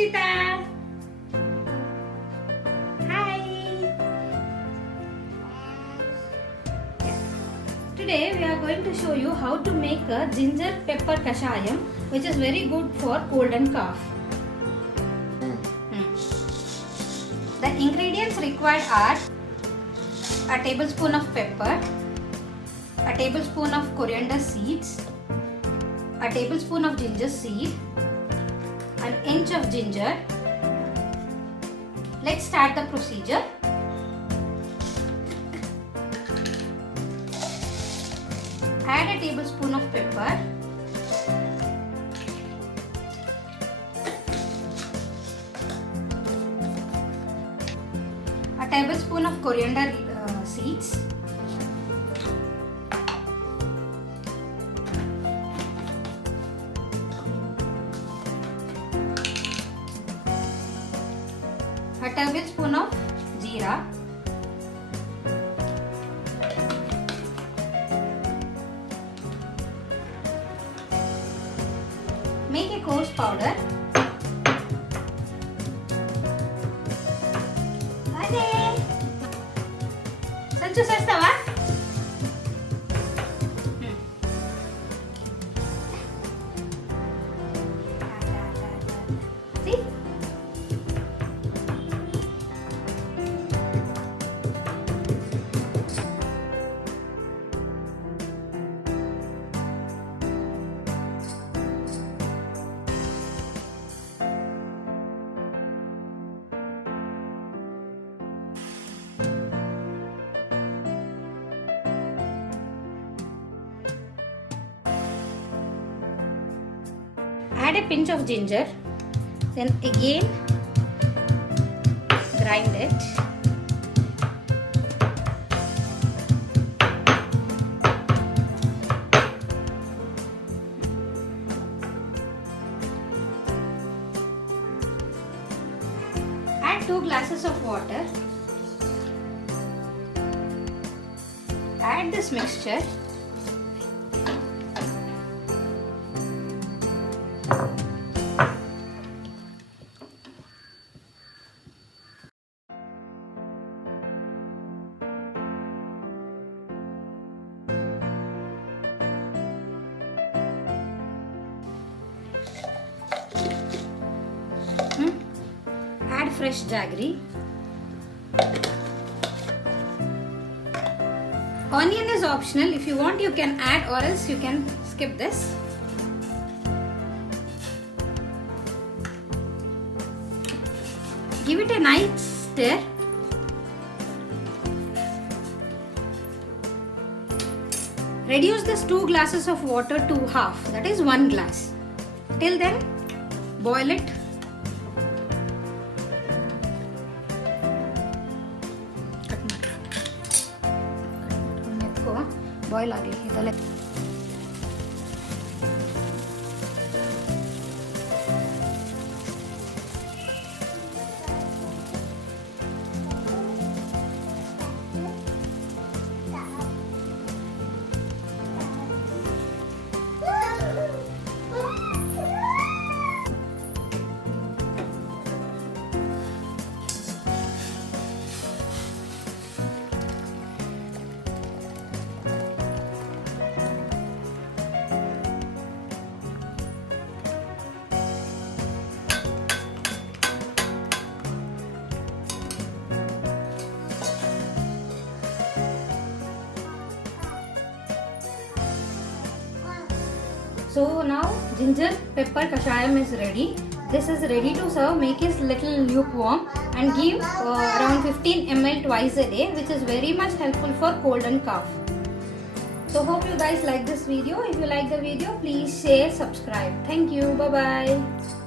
Sita. Hi. Today we are going to show you how to make a ginger pepper kashayam, which is very good for cold and cough. The ingredients required are a tablespoon of pepper, a tablespoon of coriander seeds, a tablespoon of ginger seed, an inch of ginger. Let's start the procedure. Add a tablespoon of pepper. A tablespoon of coriander seeds. A tablespoon of jeera. Make a coarse powder. Ade. Sanchu sestava? See? Add a pinch of ginger, then again grind it. Add 2 glasses of water. Add this mixture. Add fresh jaggery. Onion is optional. If you want, you can add, or else you can skip this. Give it a nice stir. Reduce this 2 glasses of water to half, that is 1 glass. Till then, boil it. Boil ಆಗಲಿ ಇದೆಲ್ಲ. So now ginger pepper kashayam is ready. This is ready to serve. Make it little lukewarm and give around 15 ml twice a day, which is very much helpful for cold and cough. So hope you guys like this video. If you like the video, please share, subscribe. Thank you. Bye bye.